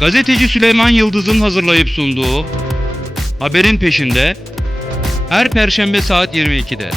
Gazeteci Süleyman Yıldız'ın hazırlayıp sunduğu Haberin Peşinde her perşembe saat 22'de.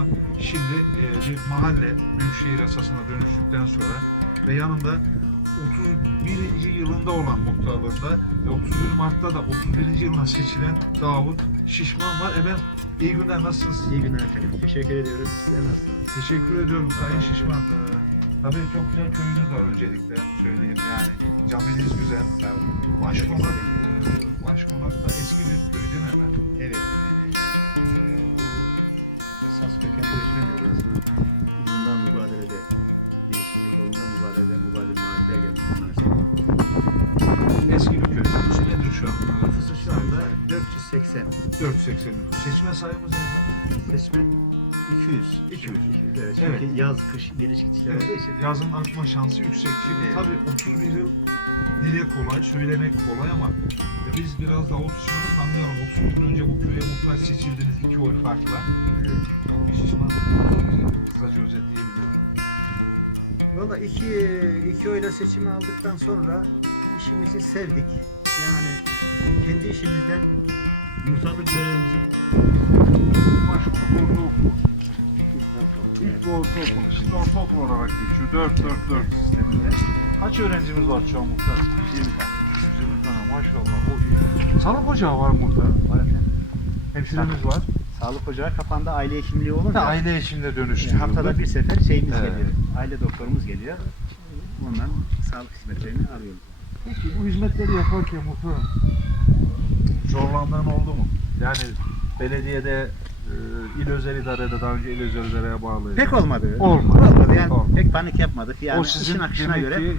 Ama şimdi e, mahalle büyükşehir yasasına dönüştükten sonra ve yanında 31. yılında olan muhtarlığında ve 31 Mart'ta da 31. yılına seçilen Davut Şişman var. Efendim iyi günler nasılsınız? İyi günler şansı yüksek. 4 4 4 sistemi. Kaç öğrencimiz var şu an muhtar? 120 tane maşallah. Sağlık ocağı var muhtar. Hemşiremiz var. Sağlık ocağı kapandı. Aile hekimliği olunca Ha, aile hekimine dönüştürüldü. haftada bir sefer şeyimiz Evet. geliyor. Aile doktorumuz geliyor. Ondan sağlık hizmetlerini alıyoruz. Peki bu hizmetleri yaparken muhtarım zorlandığın oldu mu? Yani belediyede il özel idarede daha önce il özel idareye bağlıydı. Pek olmadı. Olmadı. Olmadı. Yani Olmadı. pek panik yapmadık. Yani o sizin işin akışına demek göre ki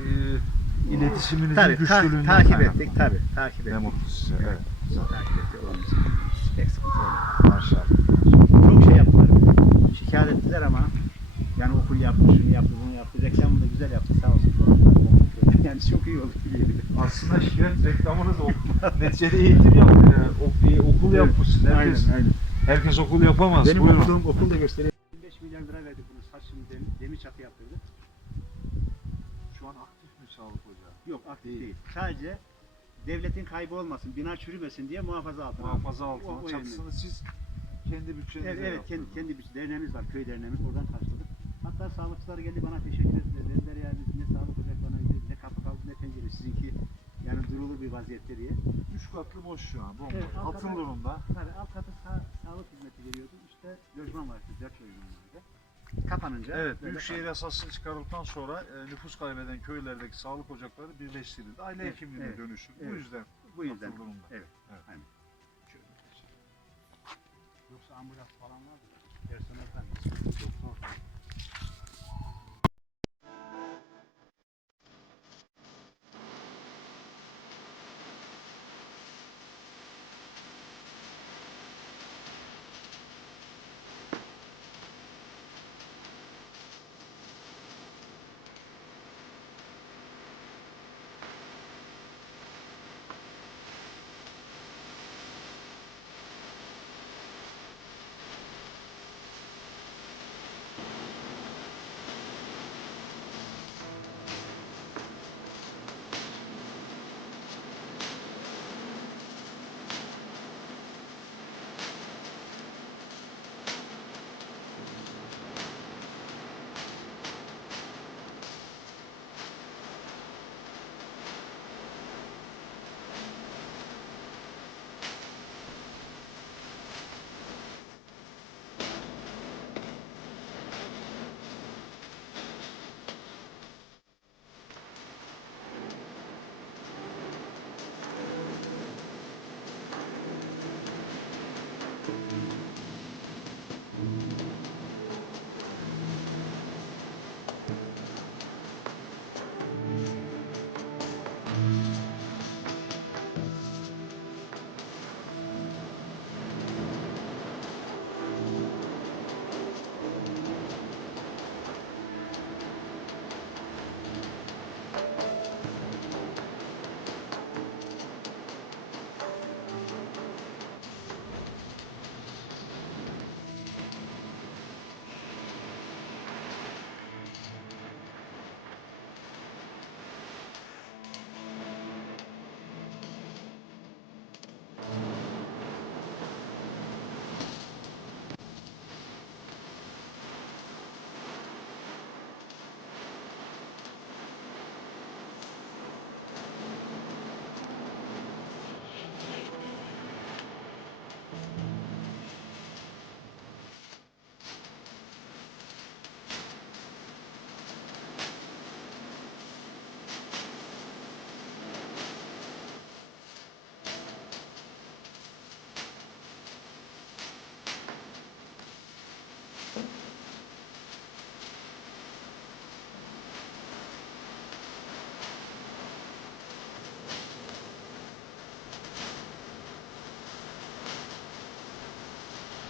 e, iletişiminizin tabii, ta- güçlülüğünden takip kaynaklı. ettik tabii. Takip Ne ettik. mutlu size. Evet. Takip ettik. Onun için pek sıkıntı olmadı. Maşallah. Çok şey yaptılar. Şikayet ettiler ama yani okul yaptı, şunu yaptı, bunu yaptı. Reklamını da güzel yaptı. Sağ olsun. Yani çok iyi oldu. Aslında şirket reklamınız okul. Neticede eğitim yapıyor. Yani. Ok- okul yapmışsın. Herkes, aynen. Herkes okul yapamaz. Benim Buyurun. okuduğum okul da göstereyim. 25 milyon lira verdik bunu. Saç şimdi demir, çatı yaptırdık. Şu an aktif mi sağlık ocağı? Yok aktif değil. Sadece devletin kaybı olmasın, bina çürümesin diye muhafaza altına. Muhafaza O- altına. o yönden. Çatısını siz kendi bütçenizle Evet, evet kendi, kendi bir derneğimiz var, köy derneğimiz oradan karşıladık. Hatta sağlıkçılar geldi bana teşekkür ettiler. Dediler ya biz ne sağlık ocaklarına gidiyoruz, ne kapı kaldı ne pencere. Sizinki yani durulur bir vaziyette diye. Üç katlı boş şu an. Bomboş. Evet, alt Atıl durumda. Tabii alt katı veriyordu. Üstte lojman vardı, dört lojman vardı. Kapanınca Evet, Büyükşehir yasası çıkarıldıktan sonra e, nüfus kaybeden köylerdeki sağlık ocakları birleştirildi. Aile Evet, hekimliğine evet, dönüştü. Bu evet. yüzden bu yüzden. durumda. Evet. Evet. Aynen. Yoksa ambulans falan vardı. Personel falan. Doktor.